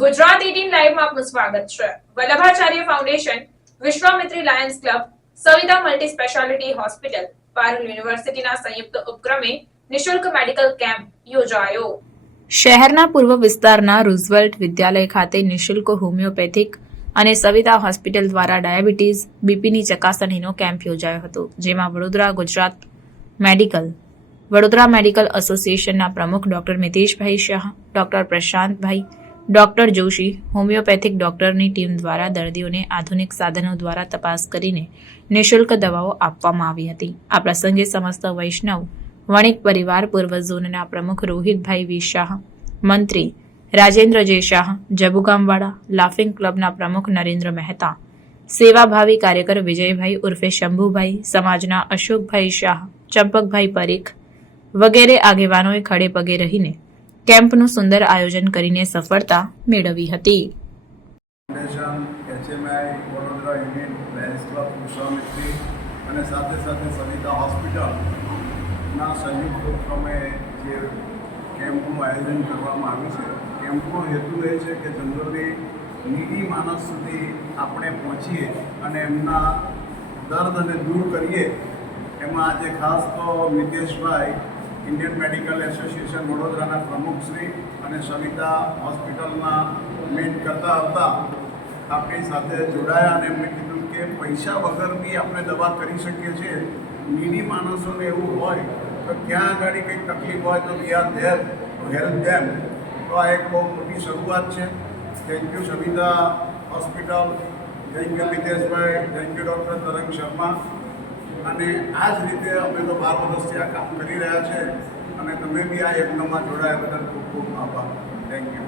ગુજરાત 18 લાઈવમાં આપનું સ્વાગત છે। Vallabhacharya foundation, Vishwamitri Lions club, Savita multi speciality hospital, Parul યુનિવર્સિટીના સંયુક્ત ઉપક્રમે નિઃશુલ્ક મેડિકલ કેમ્પ યોજાયો। શહેરના પૂર્વ વિસ્તારના રૂઝવેલ્ટ વિદ્યાલય ખાતે નિઃશુલ્ક હોમિયોપેથિક અને સવિતા હોસ્પિટલ દ્વારા ડાયાબિટીઝ બીપીની ચકાસણીનો કેમ્પ યોજાયો હતો, જેમાં વડોદરા મેડિકલ એસોસિએશનના પ્રમુખ doctor Miteshbhai Shah, doctor Prashantbhai, doctor Joshi, homeopathic ડોક્ટરની ટીમ દ્વારા દર્દીઓને આધુનિક સાધનો દ્વારા તપાસ કરીને નિઃશુલ્ક દવાઓ આપવામાં આવી હતી। આ પ્રસંગે સમસ્ત વૈષ્ણવ વણિક પરિવાર પૂર્વ ઝોનના પ્રમુખ રોહિતભાઈ વી શાહ, મંત્રી રાજેન્દ્ર જે શાહ, જબુગામવાડા લાફિંગ ક્લબના પ્રમુખ નરેન્દ્ર મહેતા, સેવાભાવી કાર્યકર વિજયભાઈ ઉર્ફે શંભુભાઈ, સમાજના અશોકભાઈ શાહ, ચંપકભાઈ પરીખ વગેરે આગેવાનોએ ખડે પગે રહીને કેમ્પનું સુંદર આયોજન કરીને સફળતા મેળવી હતી। Vadodara union Lions club Vishwamitri અને સાથે સાથે સવિતા હોસ્પિટલના સંયુક્ત ઉપક્રમે જે કેમ્પનું આયોજન કરવામાં આવ્યું છે, કેમ્પનો હેતુ એ છે કે જનરલી નીડી માણસ સુધી આપણે પહોંચીએ અને એમના દર્દને દૂર કરીએ। એમાં આજે ખાસ તો મિતેશભાઈ, ઇન્ડિયન મેડિકલ એસોસિએશન વડોદરાના પ્રમુખશ્રી અને સવિતા હોસ્પિટલના મેન કરતા હતા, આપણી સાથે જોડાયા અને એમણે કીધું કે પૈસા વગર બી આપણે દવા કરી શકીએ છીએ। નીડી માણસોને એવું હોય તો ક્યાં આગળ કંઈક તકલીફ હોય તો we are there to help ધેમ। તો આ એક બહુ મોટી શરૂઆત છે। Thank you Savita hospital, thank you મિતેશભાઈ, thank you doctor તરંગ શર્મા। અને આ જ રીતે અમે તો 12 વર્ષથી આ કામ કરી રહ્યા છે અને તમે બી આ યજ્ઞમાં જોડાયા બદલ ખૂબ ખૂબ આભાર। Thank you.